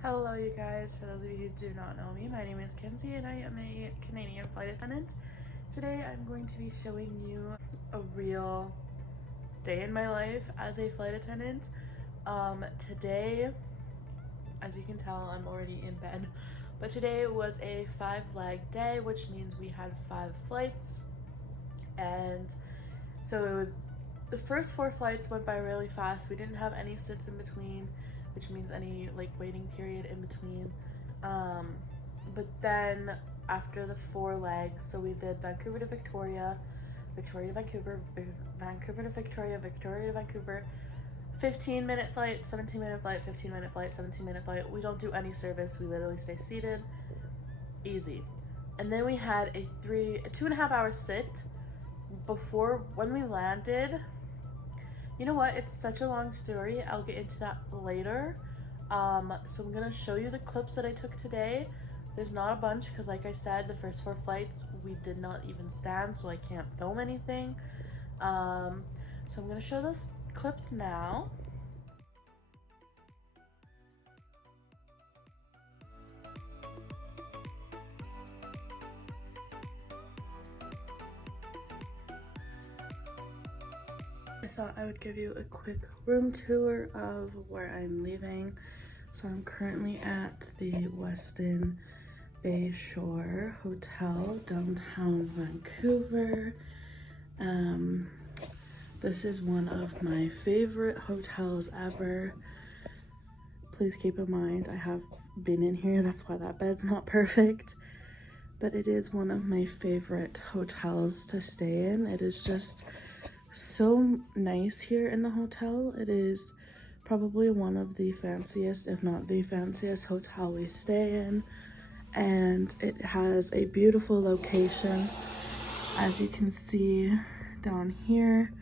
Hello you guys, for those of you who do not know me, my name is Kenzie and I am a Canadian flight attendant. Today I'm going to be showing you a real day in my life as a flight attendant. Today, as you can tell, I'm already in bed, but today was a 5-leg day, which means we had 5 flights, and so it was the first 4 flights went by really fast. We didn't have any sits in between, which means any like waiting period in between. But then after the 4 legs, so we did Vancouver to Victoria, Victoria to Vancouver, Vancouver to Victoria, Victoria to Vancouver, 15-minute flight, 17-minute flight, 15-minute flight, 17-minute flight. We don't do any service, we literally stay seated. Easy. And then we had a 2.5 hour sit before when we landed. You know what, it's such a long story, I'll get into that later. So I'm gonna show you the clips that I took today. There's not a bunch because, like I said, the first 4 flights we did not even stand, so I can't film anything. So I'm gonna show those clips now. I thought I would give you a quick room tour of where I'm leaving. So I'm currently at the Westin Bay Shore Hotel, downtown Vancouver. This is one of my favorite hotels ever. Please keep in mind I have been in here, that's why that bed's not perfect. But it is one of my favorite hotels to stay in. It is just so nice here in the hotel. It is probably one of the fanciest, if not the fanciest hotel we stay in, and it has a beautiful location. As you can see down here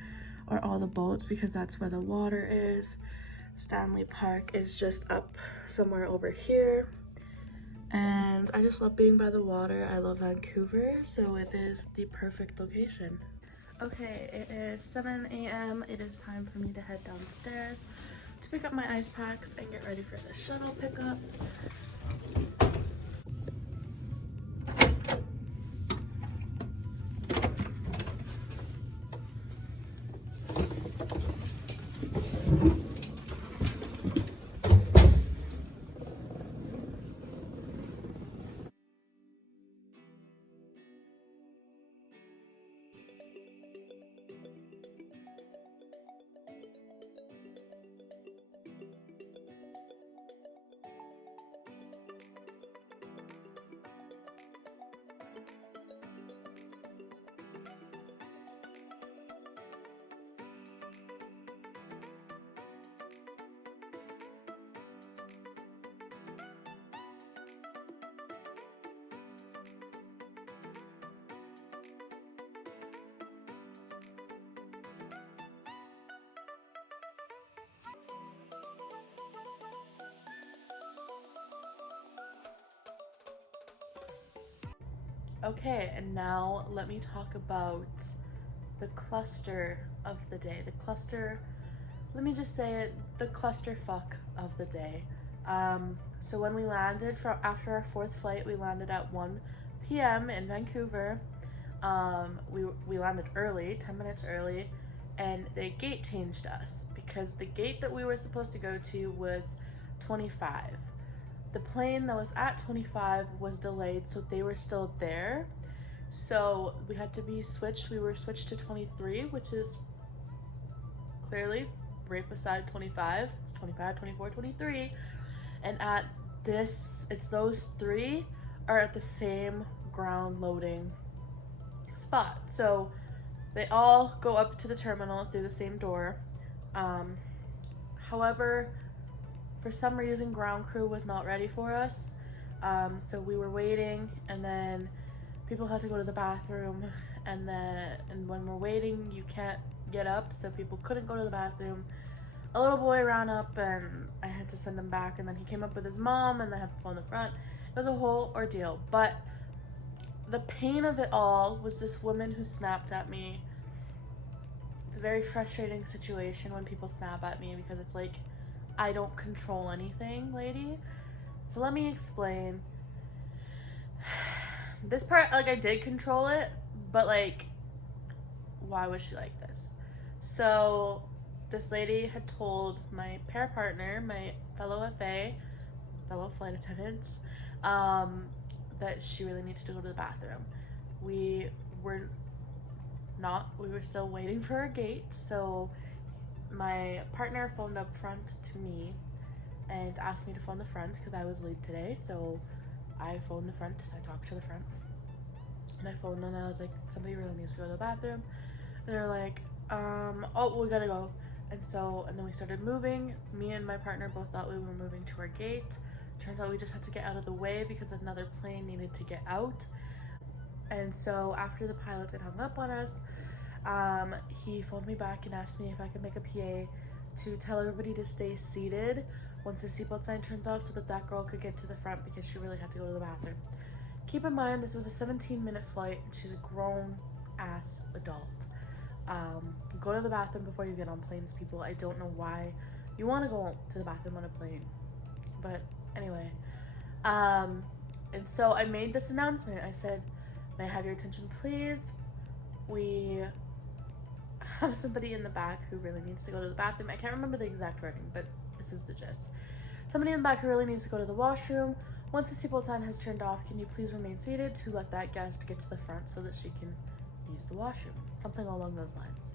are all the boats because that's where the water is. Stanley Park is just up somewhere over here, and I just love being by the water. I love Vancouver, so it is the perfect location. Okay, it is 7 a.m. It is time for me to head downstairs to pick up my ice packs and get ready for the shuttle pickup. Okay, and now let me talk about the cluster of the day. Let me just say it, the clusterfuck of the day. So when we landed, after our 4th flight, we landed at 1 p.m. in Vancouver. We landed early, 10 minutes early, and they gate changed us because the gate that we were supposed to go to was 25. The plane that was at 25 was delayed, so they were still there. So we had to be switched. We were switched to 23, which is clearly right beside 25. It's 25, 24, 23. And at this, it's those 3 are at the same ground loading spot. So they all go up to the terminal through the same door. However, for some reason, ground crew was not ready for us, so we were waiting, and then people had to go to the bathroom, and when we're waiting, you can't get up, so people couldn't go to the bathroom. A little boy ran up, and I had to send him back, and then he came up with his mom, and I had to phone the front. It was a whole ordeal, but the pain of it all was this woman who snapped at me. It's a very frustrating situation when people snap at me because it's like, I don't control anything, lady. So let me explain. This part, like, I did control it, but like, why was she like this? So this lady had told my pair partner, my fellow FA, fellow flight attendant, that she really needed to go to the bathroom. We were still waiting for a gate, so my partner phoned up front to me and asked me to phone the front because I was late today. So I phoned the front, I talked to the front, and I phoned them and I was like, somebody really needs to go to the bathroom. And they're like, oh, we gotta go. And then we started moving. Me and my partner both thought we were moving to our gate. Turns out we just had to get out of the way because another plane needed to get out. And so after the pilots had hung up on us, he phoned me back and asked me if I could make a PA to tell everybody to stay seated once the seatbelt sign turns off so that that girl could get to the front because she really had to go to the bathroom. Keep in mind, this was a 17-minute flight and she's a grown-ass adult. Go to the bathroom before you get on planes, people. I don't know why you want to go to the bathroom on a plane. But anyway, and so I made this announcement. I said, may I have your attention, please? We have somebody in the back who really needs to go to the bathroom. I can't remember the exact wording, but this is the gist. Somebody in the back who really needs to go to the washroom. Once the seatbelt sign has turned off, can you please remain seated to let that guest get to the front so that she can use the washroom? Something along those lines.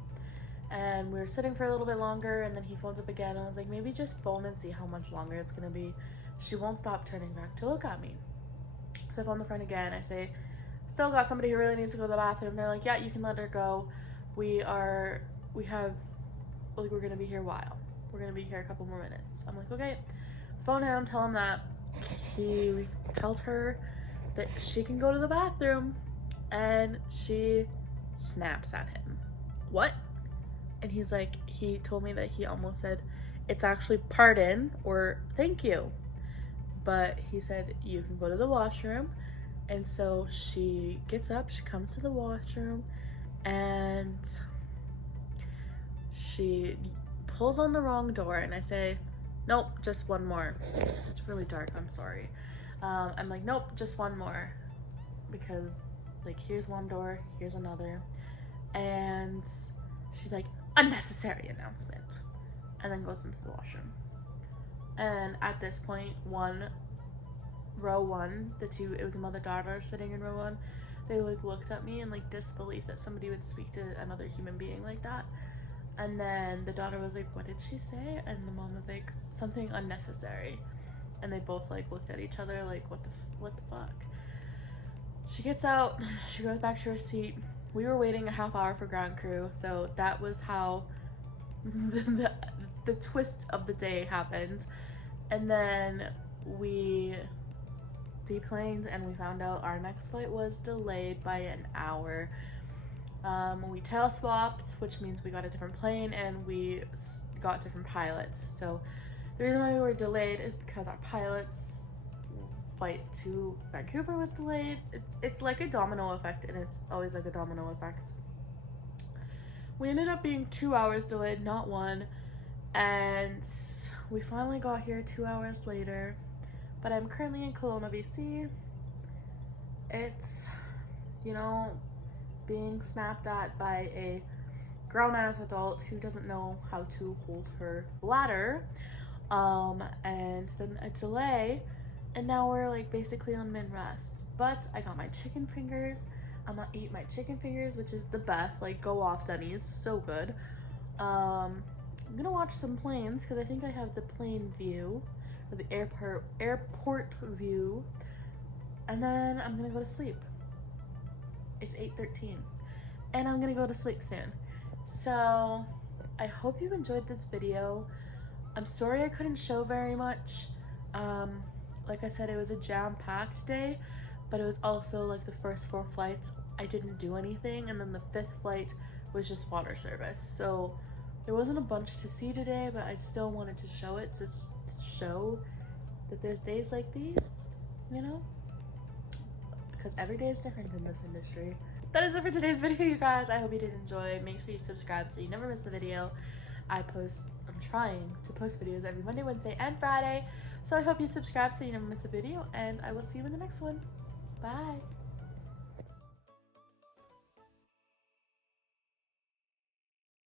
And we were sitting for a little bit longer, and then he phones up again, and I was like, maybe just phone and see how much longer it's gonna be. She won't stop turning back to look at me. So I phone the front again. I say, still got somebody who really needs to go to the bathroom. They're like, yeah, you can let her go. We're gonna be here a while. We're gonna be here a couple more minutes. I'm like, okay. Phone him, tell him that. He tells her that she can go to the bathroom, and she snaps at him. What? And he's like, he told me that he almost said, it's actually pardon or thank you. But he said, you can go to the washroom. And so she gets up, she comes to the washroom, and she pulls on the wrong door. And I say, nope, just one more. It's really dark, I'm sorry. I'm like, nope, just one more. Because, like, here's one door, here's another. And she's like, unnecessary announcement. And then goes into the washroom. And at this point, row one, it was a mother-daughter sitting in row one, they like looked at me in like disbelief that somebody would speak to another human being like that. And then the daughter was like, what did she say? And the mom was like, something unnecessary. And they both like looked at each other like, what the fuck? She gets out, she goes back to her seat. We were waiting a half hour for ground crew, so that was how the twist of the day happened. And then we deplaned and we found out our next flight was delayed by an hour. We tail swapped, which means we got a different plane and we got different pilots. So the reason why we were delayed is because our pilot's flight to Vancouver was delayed. It's like a domino effect, and it's always like a domino effect. We ended up being 2 hours delayed, not 1, and we finally got here 2 hours later. But I'm currently in Kelowna, BC. It's, you know, being snapped at by a grown-ass adult who doesn't know how to hold her bladder, and then a delay, and now we're like basically on min-rest. But I got my chicken fingers. I'm gonna eat my chicken fingers, which is the best. Like, go off, Denny's, so good. I'm gonna watch some planes because I think I have the plane view, or the airport view, and then I'm gonna go to sleep. It's 8:13 and I'm gonna go to sleep soon. So I hope you enjoyed this video. I'm sorry I couldn't show very much. Like I said, it was a jam-packed day, but it was also like the first 4 flights I didn't do anything, and then the 5th flight was just water service. So there wasn't a bunch to see today, but I still wanted to show it, to show that there's days like these, you know? Because every day is different in this industry. That is it for today's video, you guys. I hope you did enjoy. Make sure you subscribe so you never miss a video. I'm trying to post videos every Monday, Wednesday, and Friday. So I hope you subscribe so you never miss a video, and I will see you in the next one. Bye!